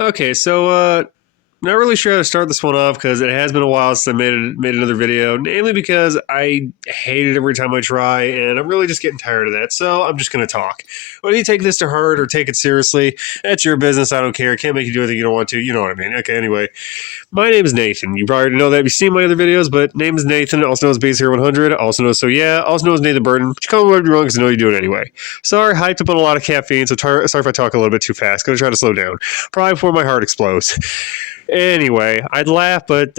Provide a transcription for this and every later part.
Okay, so not really sure how to start this one off because it has been a while since I made another video, namely because I hate it every time I try, and I'm really just getting tired of that. So I'm just gonna talk. Whether you take this to heart or take it seriously, that's your business. I don't care. I can't make you do anything you don't want to. You know what I mean? Okay. Anyway, my name is Nathan. You probably already know that if you've seen my other videos, but name is Nathan. Also known as Base Hero 100. Also known as So Yeah. Also known as Nathan Burden. But you call me whatever you want because I know you do it anyway. Sorry, hyped up on a lot of caffeine, so sorry if I talk a little bit too fast. Gonna try to slow down. Probably before my heart explodes. Anyway, I'd laugh, but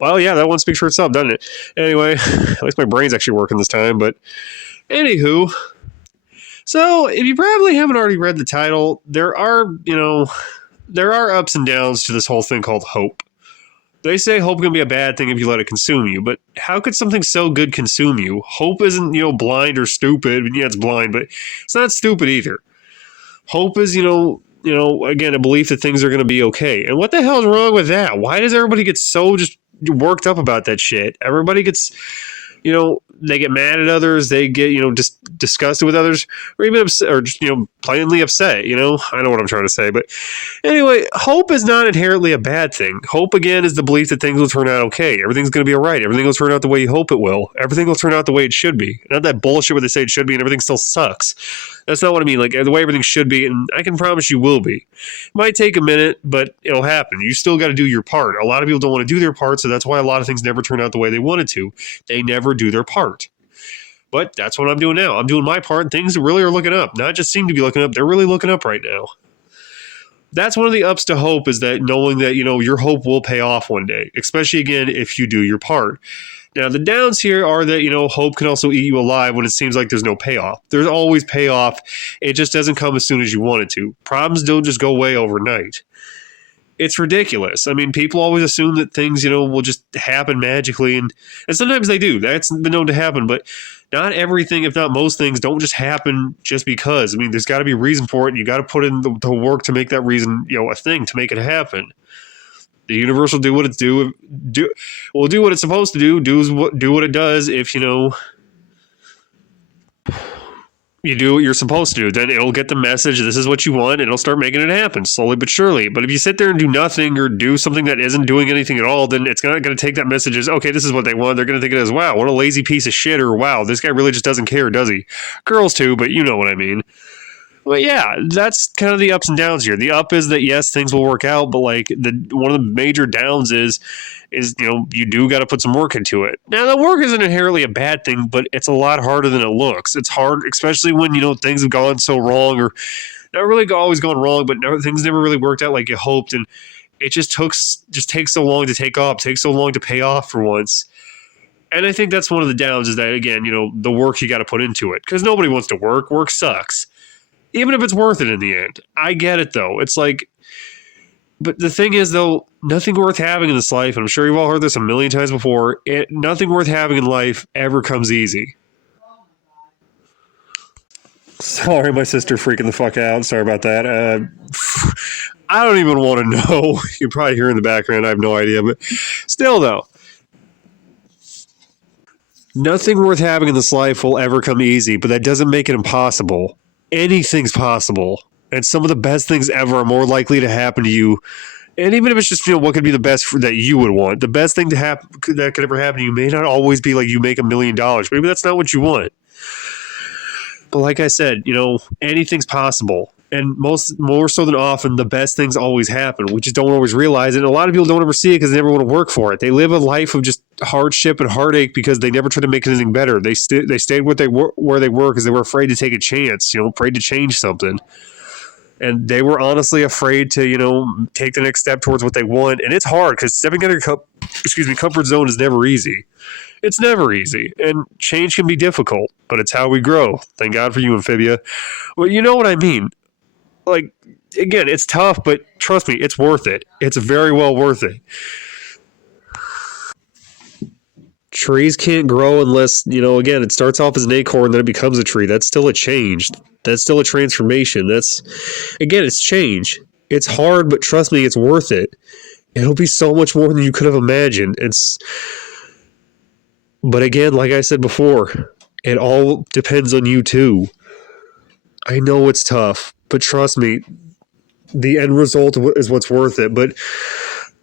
well, yeah, that one speaks for itself, doesn't it? Anyway, at least my brain's actually working this time. But anywho, so if you probably haven't already read the title, there are ups and downs to this whole thing called hope. They say hope can be a bad thing if you let it consume you, but how could something so good consume you? Hope isn't, blind or stupid. Yeah, it's blind, but it's not stupid either. Hope is, again, a belief that things are going to be okay. And what the hell is wrong with that? Why does everybody get so just worked up about that shit? Everybody gets, they get mad at others. They get, just disgusted with others, or even upset, or just, plainly upset. I know what I'm trying to say. But anyway, hope is not inherently a bad thing. Hope, again, is the belief that things will turn out okay. Everything's going to be all right. Everything will turn out the way you hope it will. Everything will turn out the way it should be. Not that bullshit where they say it should be and everything still sucks. That's not what I mean. Like, the way everything should be, and I can promise you will be. It might take a minute, but it'll happen. You still got to do your part. A lot of people don't want to do their part, so that's why a lot of things never turn out the way they wanted to. They never do their part. But that's what I'm doing now. I'm doing my part, and things really are looking up. Not just seem to be looking up, they're really looking up right now. That's one of the ups to hope, is that knowing that, your hope will pay off one day, especially, again, if you do your part. Now, the downs here are that, hope can also eat you alive when it seems like there's no payoff. There's always payoff. It just doesn't come as soon as you want it to. Problems don't just go away overnight. It's ridiculous. I mean, people always assume that things, will just happen magically, and sometimes they do. That's been known to happen, but not everything, if not most things, don't just happen just because. I mean, there's got to be a reason for it, and you got to put in the work to make that reason, a thing, to make it happen. The universe will do what it's do what it's supposed to do what it does. If you do what you're supposed to do, then it'll get the message, this is what you want, and it'll start making it happen slowly but surely. But if you sit there and do nothing, or do something that isn't doing anything at all, then it's not going to take that message as, okay, this is what they want. They're going to think it as, wow, what a lazy piece of shit, or wow, this guy really just doesn't care, does he? Girls too, but you know what I mean. Well, yeah, that's kind of the ups and downs here. The up is that, yes, things will work out, but like one of the major downs is you do got to put some work into it. Now, the work isn't inherently a bad thing, but it's a lot harder than it looks. It's hard, especially when things have gone so wrong, or not really always gone wrong, but things never really worked out like you hoped, and it just takes so long to take off, takes so long to pay off for once. And I think that's one of the downs, is that, again, the work you got to put into it, because nobody wants to work. Work sucks. Even if it's worth it in the end. I get it, though. It's like, but the thing is, though, nothing worth having in this life, and I'm sure you've all heard this a million times before, nothing worth having in life ever comes easy. Sorry, my sister freaking the fuck out. Sorry about that. I don't even want to know. You're probably hearing in the background. I have no idea. But still, though, nothing worth having in this life will ever come easy, but that doesn't make it impossible. Anything's possible, and some of the best things ever are more likely to happen to you. And even if it's just what could be the best that you would want, the best thing that could ever happen to you may not always be like you make $1 million. Maybe that's not what you want. But like I said, anything's possible, and more so than often, the best things always happen. We just don't always realize it. And a lot of people don't ever see it because they never want to work for it. They live a life of just hardship and heartache because they never try to make anything better. They stayed where they were because they were afraid to take a chance, afraid to change something. And they were honestly afraid to, take the next step towards what they want. And it's hard because stepping out of your comfort zone is never easy. It's never easy, and change can be difficult, but it's how we grow. Thank God for you, Amphibia. Well, you know what I mean. Like, again, it's tough, but trust me, it's worth it. It's very well worth it. Trees can't grow unless, again, it starts off as an acorn, then it becomes a tree. That's still a change. That's still a transformation. Again, it's change. It's hard, but trust me, it's worth it. It'll be so much more than you could have imagined. But again, like I said before, it all depends on you too. I know it's tough, but trust me, the end result is what's worth it. But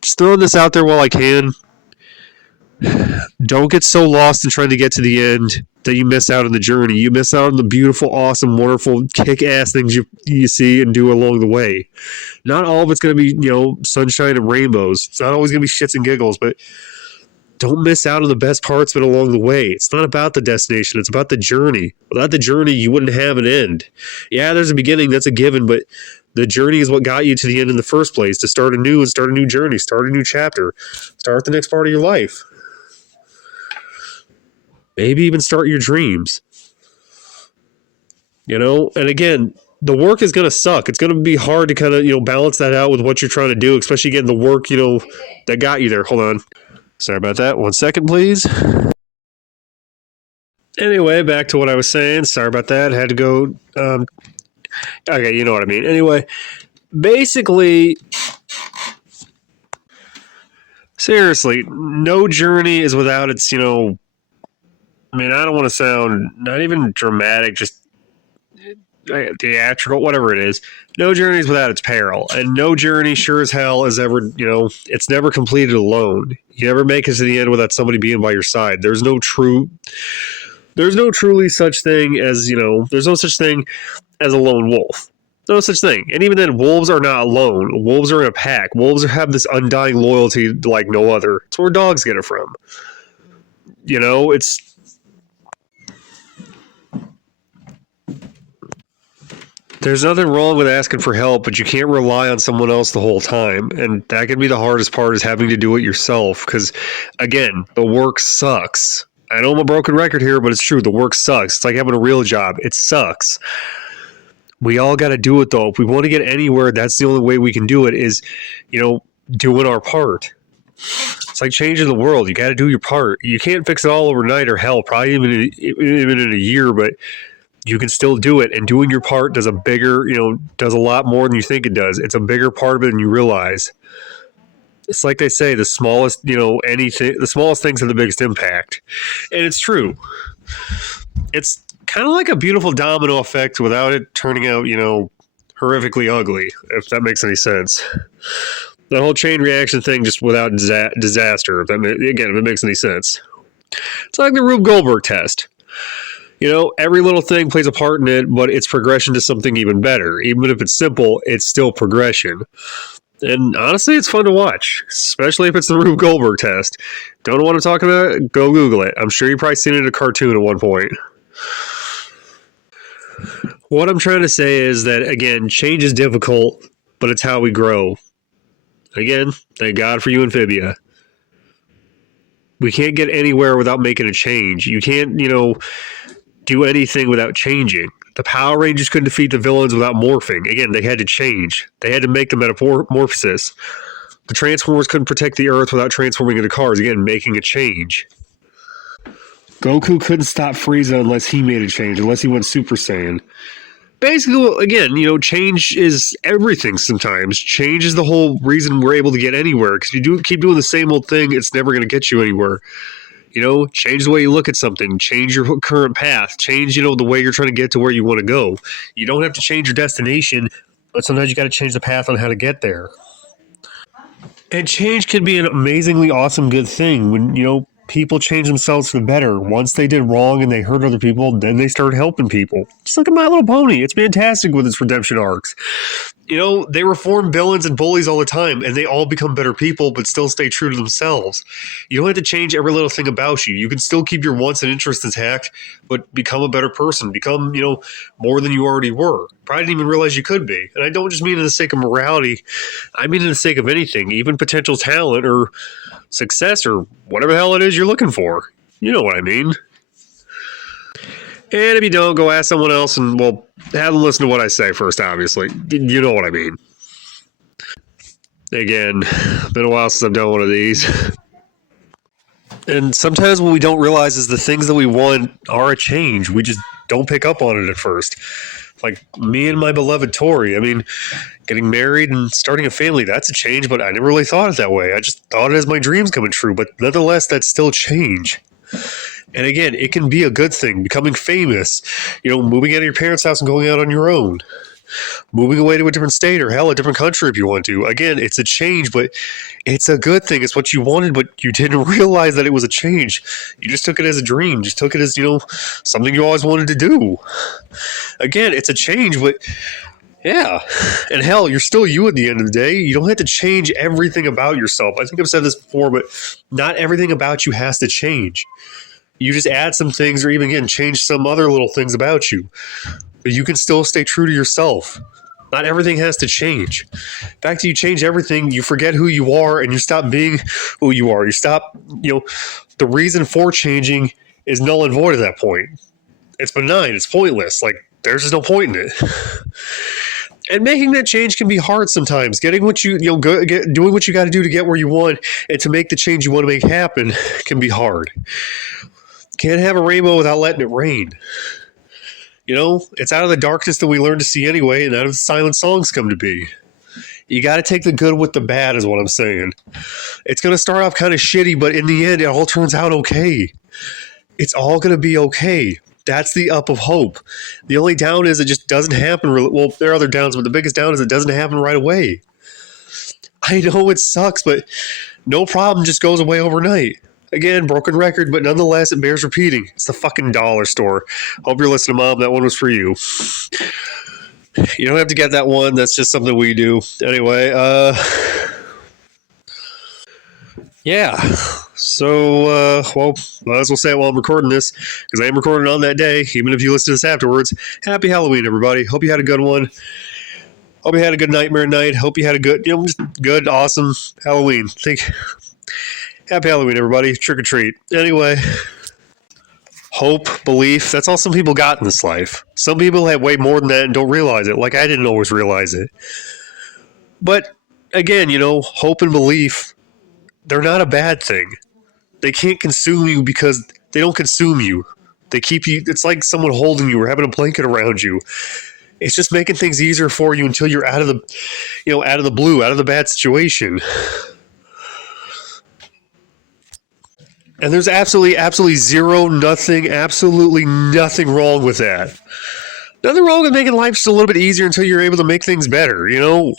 just throwing this out there while I can. Don't get so lost in trying to get to the end that you miss out on the journey. You miss out on the beautiful, awesome, wonderful, kick-ass things you see and do along the way. Not all of it's going to be, sunshine and rainbows. It's not always going to be shits and giggles, but don't miss out on the best parts of it along the way. It's not about the destination. It's about the journey. Without the journey, you wouldn't have an end. Yeah, there's a beginning. That's a given, but the journey is what got you to the end in the first place, to start a new journey, start a new chapter, start the next part of your life. Maybe even start your dreams. And again, the work is going to suck. It's going to be hard to kind of, balance that out with what you're trying to do, especially getting the work, that got you there. Hold on. Sorry about that. 1 second, please. Anyway, back to what I was saying. Sorry about that. I had to go. Okay, you know what I mean. Anyway, basically, seriously, no journey is without its, I don't want to sound not even dramatic, just theatrical, whatever it is. No journey is without its peril. And no journey, sure as hell, is ever, it's never completed alone. You never make it to the end without somebody being by your side. There's no truly such thing as, there's no such thing as a lone wolf. No such thing. And even then, wolves are not alone. Wolves are in a pack. Wolves have this undying loyalty like no other. It's where dogs get it from. There's nothing wrong with asking for help, but you can't rely on someone else the whole time. And that can be the hardest part, is having to do it yourself. Because, again, the work sucks. I know I'm a broken record here, but it's true. The work sucks. It's like having a real job. It sucks. We all got to do it, though. If we want to get anywhere, that's the only way we can do it, is, doing our part. It's like changing the world. You got to do your part. You can't fix it all overnight, or hell, probably even in a year, but you can still do it. And doing your part does does a lot more than you think it does. It's a bigger part of it than you realize. It's like they say, the smallest, the smallest things have the biggest impact. And it's true. It's kind of like a beautiful domino effect without it turning out, horrifically ugly, if that makes any sense. The whole chain reaction thing just without disaster, if it makes any sense. It's like the Rube Goldberg test. Every little thing plays a part in it, but it's progression to something even better. Even if it's simple, it's still progression. And honestly, it's fun to watch, especially if it's the Rube Goldberg test. Don't know what I'm talking about? Go Google it. I'm sure you've probably seen it in a cartoon at one point. What I'm trying to say is that, again, change is difficult, but it's how we grow. Again, thank God for you, Amphibia. We can't get anywhere without making a change. You can't, do anything without changing. The Power Rangers couldn't defeat the villains without morphing. Again, they had to change. They had to make the metamorphosis. The Transformers couldn't protect the Earth without transforming into cars. Again, making a change. Goku couldn't stop Frieza unless he made a change, unless he went Super Saiyan. Basically, again, change is everything sometimes. Change is the whole reason we're able to get anywhere. Because if you keep doing the same old thing, it's never going to get you anywhere. Change the way you look at something, change your current path, change, the way you're trying to get to where you want to go. You don't have to change your destination, but sometimes you got to change the path on how to get there. And change can be an amazingly awesome, good thing when, people change themselves for the better. Once they did wrong and they hurt other people, then they started helping people. Just look at My Little Pony. It's fantastic with its redemption arcs. They reform villains and bullies all the time, and they all become better people, but still stay true to themselves. You don't have to change every little thing about you. You can still keep your wants and interests intact, but become a better person. Become, more than you already were. Probably didn't even realize you could be. And I don't just mean in the sake of morality. I mean in the sake of anything, even potential talent or success or whatever the hell it is you're looking for. You know what I mean. And if you don't, go ask someone else and, well, have them listen to what I say first, obviously. You know what I mean. Again, been a while since I've done one of these. And sometimes what we don't realize is the things that we want are a change. We just don't pick up on it at first. Like me and my beloved Tori. Getting married and starting a family, that's a change, but I never really thought it that way. I just thought it as my dreams coming true, but nonetheless, that's still change. And again, it can be a good thing. Becoming famous, moving out of your parents' house and going out on your own. moving away to a different state or hell, a different country if you want to. Again, it's a change, but it's a good thing. It's what you wanted, but you didn't realize that it was a change. You just took it as a dream. Just took it as, something you always wanted to do. Again, it's a change, but yeah. And hell, you're still you at the end of the day. You don't have to change everything about yourself. I think I've said this before, but not everything about you has to change. You just add some things or even, again, change some other little things about you. But you can still stay true to yourself. Not everything has to change. In fact, you change everything, you forget who you are, and you stop being who you are. You stop, the reason for changing is null and void at that point. It's benign. It's pointless. Like, there's just no point in it. And making that change can be hard sometimes. Getting what doing what you got to do to get where you want and to make the change you want to make happen can be hard. Can't have a rainbow without letting it rain. It's out of the darkness that we learn to see anyway, and out of the silent songs come to be. You got to take the good with the bad is what I'm saying. It's going to start off kind of shitty, but in the end, it all turns out okay. It's all going to be okay. That's the up of hope. The only down is it just doesn't happen. Well, there are other downs, but the biggest down is it doesn't happen right away. I know it sucks, but no problem just goes away overnight. Again, broken record, but nonetheless, it bears repeating. It's the fucking dollar store. Hope you're listening, Mom. That one was for you. You don't have to get that one. That's just something we do. Anyway, yeah. So, might as well say it while I'm recording this, because I am recording on that day, even if you listen to this afterwards. Happy Halloween, everybody. Hope you had a good one. Hope you had a good nightmare night. Hope you had a good, just good, awesome Halloween. Happy Halloween, everybody. Trick or treat. Anyway, hope, belief, that's all some people got in this life. Some people have way more than that and don't realize it, like I didn't always realize it. But, again, hope and belief, they're not a bad thing. They can't consume you because they don't consume you. They keep you, it's like someone holding you or having a blanket around you. It's just making things easier for you until you're out of the blue, out of the bad situation. And there's absolutely nothing wrong with that. Nothing wrong with making life just a little bit easier until you're able to make things better.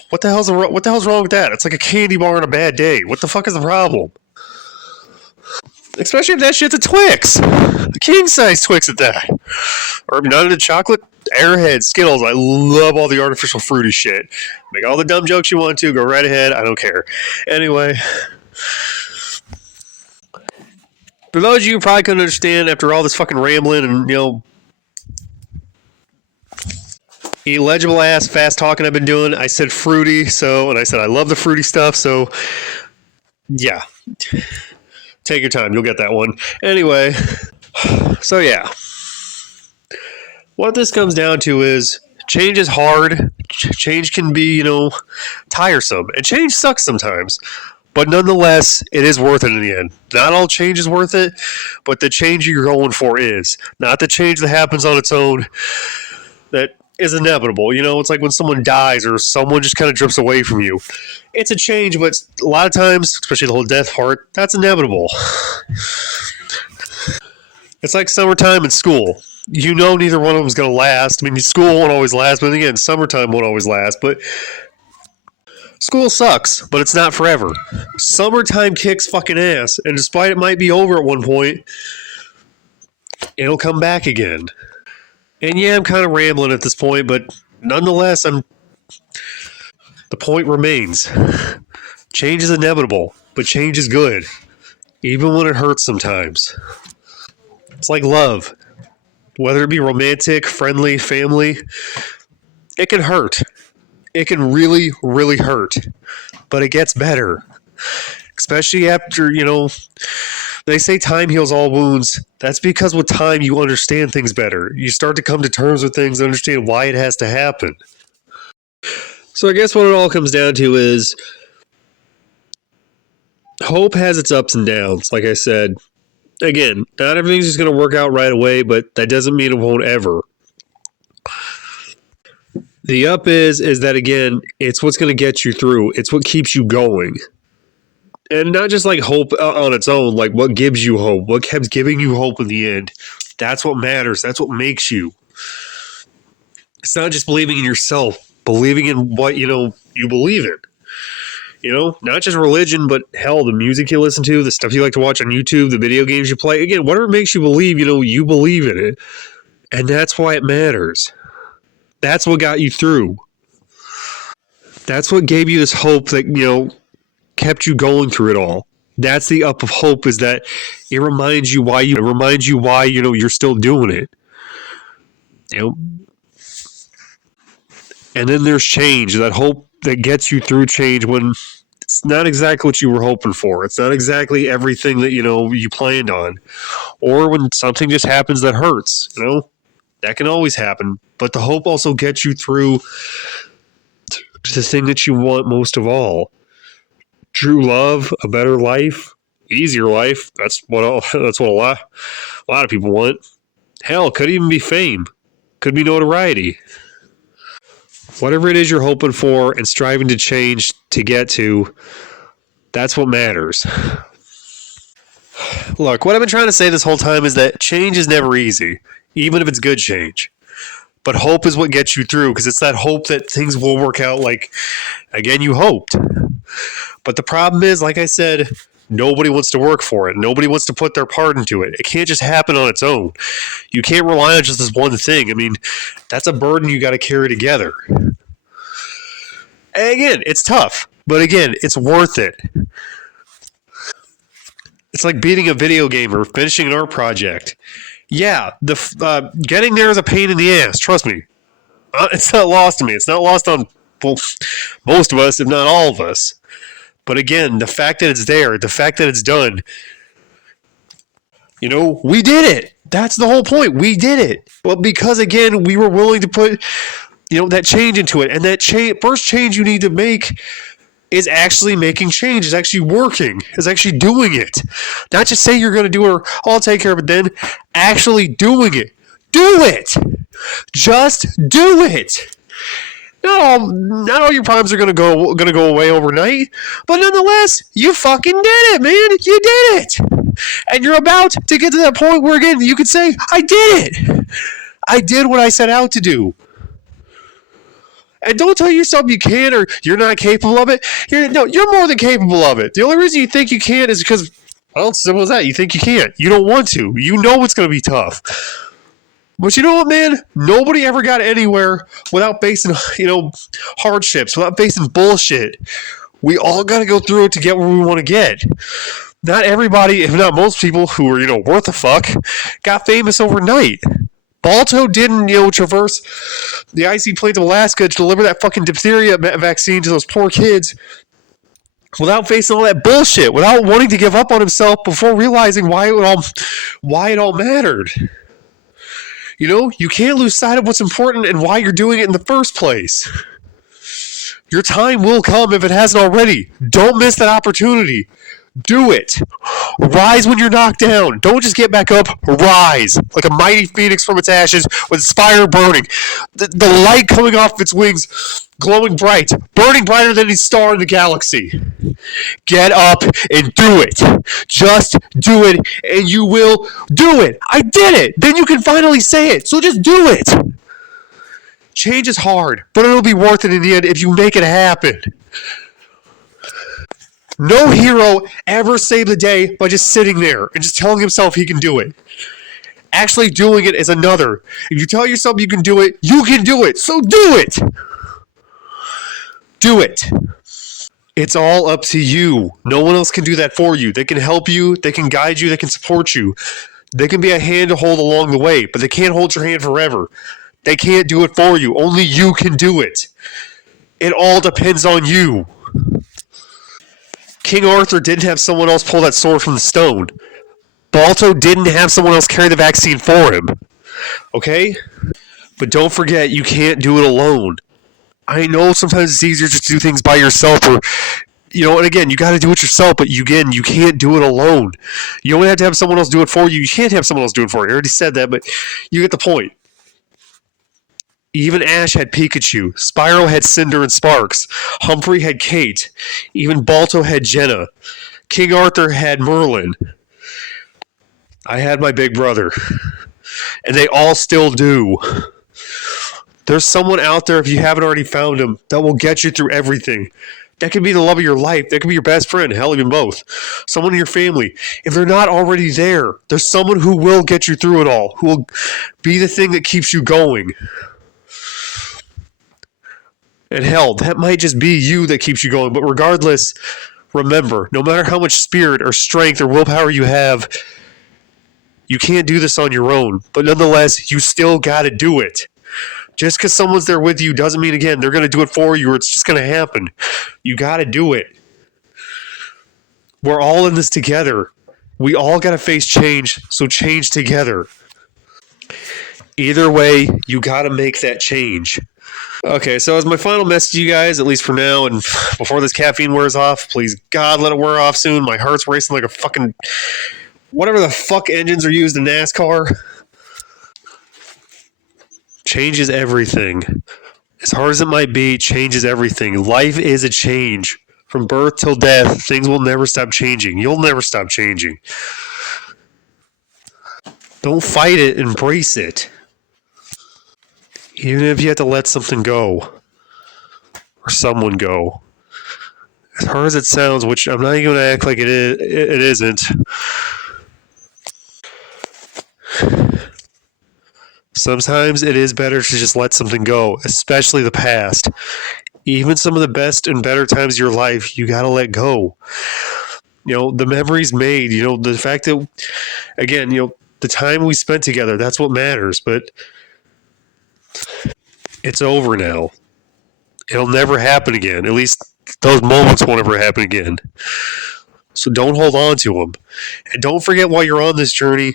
What the hell's wrong with that? It's like a candy bar on a bad day. What the fuck is the problem? Especially if that shit's a Twix, a king size Twix at that, or none of the chocolate Airhead, Skittles. I love all the artificial fruity shit. Make all the dumb jokes you want to. Go right ahead. I don't care. Anyway. For those of you who probably couldn't understand after all this fucking rambling and, illegible ass fast talking I've been doing, I said fruity, and I said I love the fruity stuff, so yeah. Take your time, you'll get that one. Anyway, so yeah. What this comes down to is change is hard. Change can be, tiresome. And change sucks sometimes. But nonetheless, it is worth it in the end. Not all change is worth it, but the change you're going for is. Not the change that happens on its own that is inevitable. It's like when someone dies or someone just kind of drifts away from you. It's a change, but a lot of times, especially the whole death part, that's inevitable. It's like summertime in school. Neither one of them is going to last. I mean, school won't always last, but again, summertime won't always last. But school sucks, but it's not forever. Summertime kicks fucking ass, and despite it might be over at one point, it'll come back again. And yeah, I'm kind of rambling at this point, but nonetheless, the point remains. Change is inevitable, but change is good, even when it hurts sometimes. It's like love. Whether it be romantic, friendly, family, it can hurt. It can really, really hurt. But it gets better. Especially after, they say time heals all wounds. That's because with time you understand things better. You start to come to terms with things and understand why it has to happen. So I guess what it all comes down to is hope has its ups and downs, like I said. Again, not everything's just going to work out right away, but that doesn't mean it won't ever. The up is that, again, it's what's going to get you through. It's what keeps you going. And not just like hope on its own, like what gives you hope, what keeps giving you hope in the end. That's what matters. That's what makes you. It's not just believing in yourself, believing in what, you believe in. Not just religion, but hell, the music you listen to, the stuff you like to watch on YouTube, the video games you play. Again, whatever makes you believe, you believe in it. And that's why it matters. That's what got you through. That's what gave you this hope that, kept you going through it all. That's the up of hope, is that it reminds you why you're still doing it. And then there's change, that hope that gets you through change when it's not exactly what you were hoping for. It's not exactly everything that, you planned on. Or when something just happens that hurts, that can always happen. But the hope also gets you through the thing that you want most of all. True love, a better life, easier life. That's what a lot of people want. Hell, could even be fame. Could be notoriety. Whatever it is you're hoping for and striving to change to get to, that's what matters. Look, what I've been trying to say this whole time is that change is never easy, even if it's good change. But hope is what gets you through, because it's that hope that things will work out like, again, you hoped. But the problem is, like I said, nobody wants to work for it. Nobody wants to put their part into it. It can't just happen on its own. You can't rely on just this one thing. I mean, that's a burden you got to carry together. And again, it's tough. But again, it's worth it. It's like beating a video game or finishing an art project. Yeah, getting there is a pain in the ass. Trust me. It's not lost on me. It's not lost on most of us, if not all of us. But again, the fact that it's there, the fact that it's done, we did it. That's the whole point. We did it. Well, because again, we were willing to put, that change into it. And that first change you need to make is actually making change, is actually working, is actually doing it. Not just say you're going to do it or I'll take care of it then. Actually doing it. Do it. Just do it. Not all your problems are gonna go away overnight, but nonetheless, you fucking did it, man. You did it, and you're about to get to that point where again you could say, "I did it. I did what I set out to do." And don't tell yourself you can't or you're not capable of it. You're more than capable of it. The only reason you think you can't is because, well, it's simple as that. You think you can't. You don't want to. You know it's going to be tough. But you know what, man? Nobody ever got anywhere without facing, hardships, without facing bullshit. We all got to go through it to get where we want to get. Not everybody, if not most people who are, worth a fuck, got famous overnight. Balto didn't, traverse the icy plains of Alaska to deliver that fucking diphtheria vaccine to those poor kids without facing all that bullshit, without wanting to give up on himself before realizing why it all mattered. You can't lose sight of what's important and why you're doing it in the first place. Your time will come if it hasn't already. Don't miss that opportunity. Do it. Rise when you're knocked down. Don't just get back up. Rise. Like a mighty phoenix from its ashes with its fire burning. The light coming off its wings, glowing bright, burning brighter than any star in the galaxy. Get up and do it. Just do it and you will do it. I did it. Then you can finally say it. So just do it. Change is hard, but it'll be worth it in the end if you make it happen. No hero ever saved the day by just sitting there and just telling himself he can do it. Actually doing it is another. If you tell yourself you can do it, you can do it. So do it. Do it. It's all up to you. No one else can do that for you. They can help you. They can guide you. They can support you. They can be a hand to hold along the way, but they can't hold your hand forever. They can't do it for you. Only you can do it. It all depends on you. King Arthur didn't have someone else pull that sword from the stone. Balto didn't have someone else carry the vaccine for him. Okay? But don't forget, you can't do it alone. I know sometimes it's easier just to do things by yourself or, and again, you got to do it yourself, but you can't do it alone. You don't have to have someone else do it for you. You can't have someone else do it for you. I already said that, but you get the point. Even Ash had Pikachu. Spyro had Cinder and Sparks. Humphrey had Kate. Even Balto had Jenna. King Arthur had Merlin. I had my big brother. And they all still do. There's someone out there, if you haven't already found them, that will get you through everything. That could be the love of your life. That could be your best friend. Hell, even both. Someone in your family. If they're not already there, there's someone who will get you through it all, who will be the thing that keeps you going. And hell, that might just be you that keeps you going. But regardless, remember, no matter how much spirit or strength or willpower you have, you can't do this on your own. But nonetheless, you still got to do it. Just because someone's there with you doesn't mean, again, they're going to do it for you or it's just going to happen. You got to do it. We're all in this together. We all got to face change, so change together. Either way, you got to make that change. Okay, so as my final message to you guys, at least for now, and before this caffeine wears off, please, God, let it wear off soon. My heart's racing like a fucking... whatever the fuck engines are used in NASCAR. Change is everything. As hard as it might be, change is everything. Life is a change. From birth till death, things will never stop changing. You'll never stop changing. Don't fight it, embrace it. Even if you have to let something go. Or someone go. As hard as it sounds, which I'm not even going to act like it isn't. Sometimes it is better to just let something go, especially the past. Even some of the best and better times of your life, you gotta let go. The memories made, the fact that, again, the time we spent together, that's what matters, but it's over now. It'll never happen again. At least those moments won't ever happen again. So don't hold on to them. And don't forget while you're on this journey,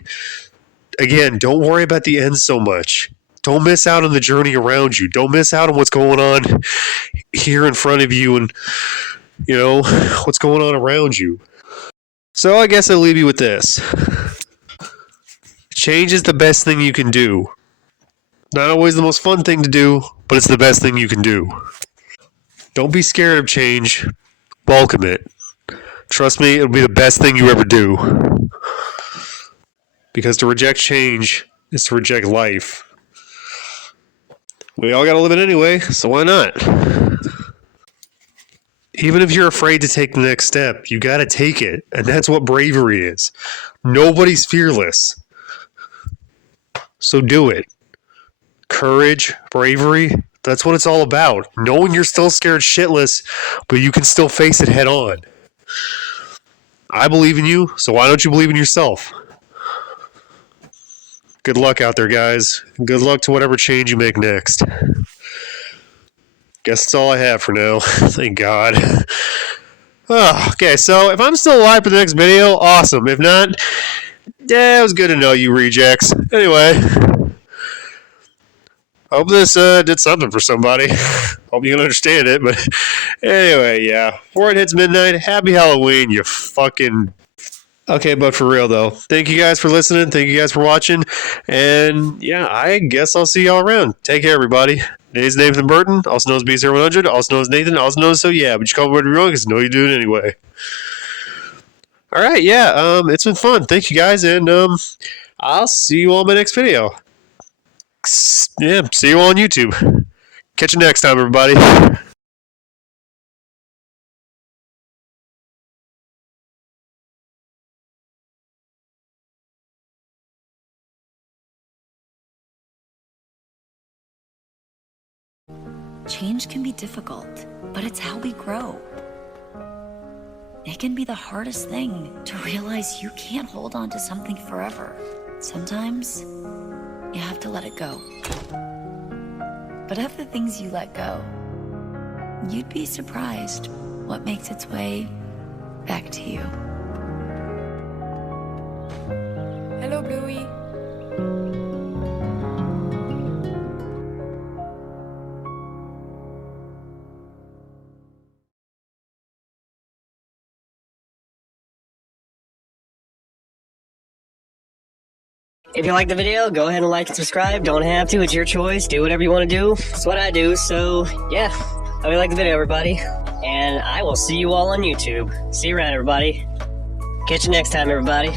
again, don't worry about the end so much. Don't miss out on the journey around you. Don't miss out on what's going on here in front of you and, what's going on around you. So I guess I'll leave you with this. Change is the best thing you can do. Not always the most fun thing to do, but it's the best thing you can do. Don't be scared of change. Welcome it. Trust me, it'll be the best thing you ever do. Because to reject change is to reject life. We all gotta live it anyway, so why not? Even if you're afraid to take the next step, you gotta take it. And that's what bravery is. Nobody's fearless. So do it. Courage, bravery, that's what it's all about. Knowing you're still scared shitless, but you can still face it head on. I believe in you, so why don't you believe in yourself? Good luck out there, guys. Good luck to whatever change you make next. Guess that's all I have for now. Thank God. Okay, so if I'm still alive for the next video, awesome. If not, it was good to know you rejects. Anyway, hope this did something for somebody. Hope you can understand it, but anyway, yeah. Before it hits midnight, happy Halloween, you fucking... Okay, but for real, though, thank you guys for listening. Thank you guys for watching. And, yeah, I guess I'll see y'all around. Take care, everybody. Name's Nathan Burton, also known as B0100, also known as Nathan, also known as So Yeah, but you call me whatever you want because I know you do it anyway. All right, yeah, it's been fun. Thank you, guys, and I'll see you all in my next video. Yeah, see you all on YouTube. Catch you next time, everybody. Change can be difficult, but it's how we grow. It can be the hardest thing to realize you can't hold on to something forever. Sometimes, you have to let it go. But of the things you let go, you'd be surprised what makes its way back to you. Hello, Bluey. If you liked the video, go ahead and like and subscribe. Don't have to, it's your choice. Do whatever you want to do. It's what I do, so yeah. Hope you liked the video, everybody. And I will see you all on YouTube. See you around, everybody. Catch you next time, everybody.